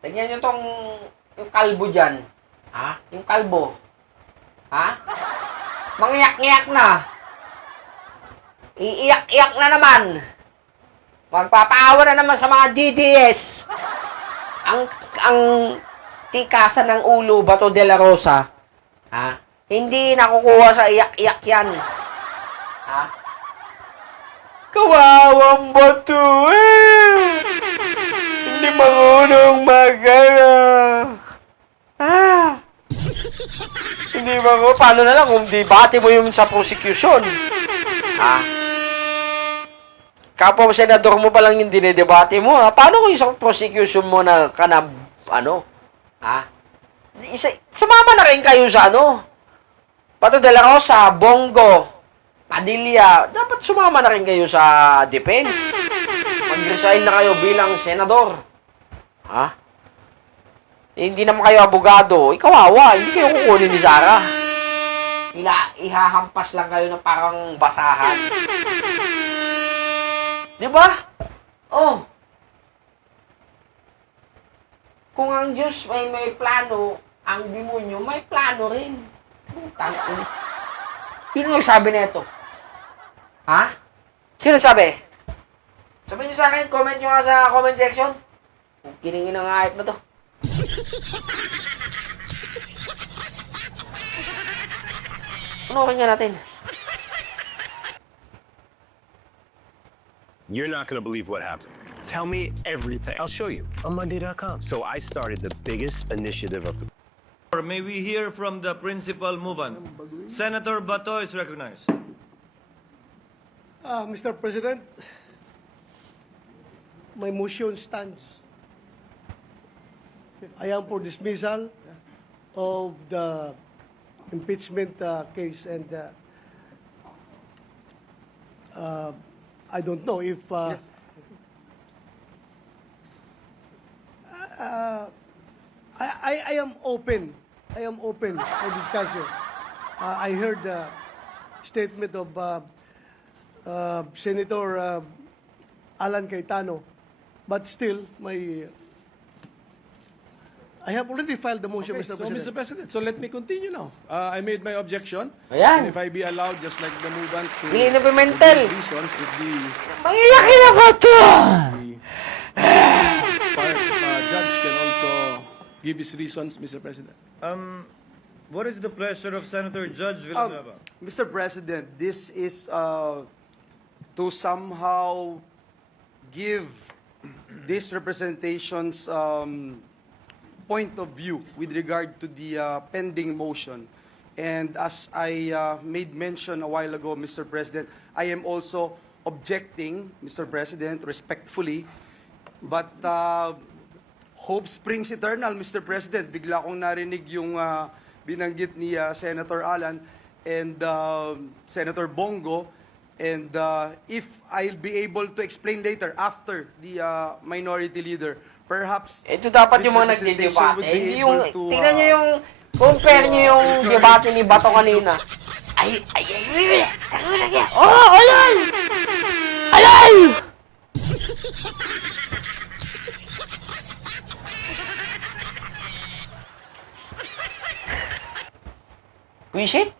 Tignan nyo tong, yung kalbo dyan. Ha? Yung kalbo. Ha? Mangiyak-ngiyak na. Iiyak-iyak na naman. Magpapaawa na naman sa mga DDS. Ang tikasan ng ulo, Bato de la Rosa, ha? Hindi nakukuha sa iyak-iyak yan. Ha? Kawawang bato eh! Hindi marunong magana. Ah! Hindi marunong. Paano na lang kung debate mo yung sa prosecution? Ha? Kapwa senador mo pa lang yung dinedebate mo, ha? Paano kung yung prosecution mo na ano? Ha? Sumama na rin kayo sa ano? Bato de la Rosa, Bongo, Padilla. Dapat sumama na rin kayo sa defense. Mag-resign na kayo bilang senador. Ha? Hindi naman kayo abogado. Ikawawa, hindi kayo kukunin ni Sara. Ihahampas lang kayo ng parang basahan. Di ba? Oh. Kung ang Diyos may plano, ang demonyo may plano rin. Putang ina. Sino yung sabi na ito? Ha? Sino sabi? Sabihin niyo sa akin, comment nyo nga sa comment section. Kiningin ang hype na to. Panoorin nga natin. You're not gonna believe what happened. Tell me everything. I'll show you on Monday.com. So I started the biggest initiative of the. May we hear from the principal movement? Senator Bato is recognized. Mr. President, my motion stands. I am for dismissal of the impeachment case, and I don't know if I am open. I am open for discussion. I heard the statement of Senator Alan Cayetano, but still, I have already filed the motion, Okay, Mr. so, President. Mr. President, so let me continue now. I made my objection. Ayan. And if I be allowed, just like the movement, to Hindi na Pimentel. give reasons if the Mangiyakin na ba ito? judge can also give his reasons, Mr. President. What is the pleasure of Senator Judge Villanueva? Mr. President, this is to somehow give these representations point of view with regard to the pending motion. And as I made mention a while ago, Mr. President, I am also objecting, Mr. President, respectfully, but hope springs eternal, Mr. President. Bigla kong narinig yung binanggit ni Senator Alan and Senator Bongo. And if I'll be able to explain later after the minority leader, perhaps Ito dapat yung mga this representation nagdidebate. would be Hindi yung, able to, tingnan nyo yung, compare nyo yung debate ni Bato kanina. Ay, tagulag yan. Oh, alay! Alay! Wish it?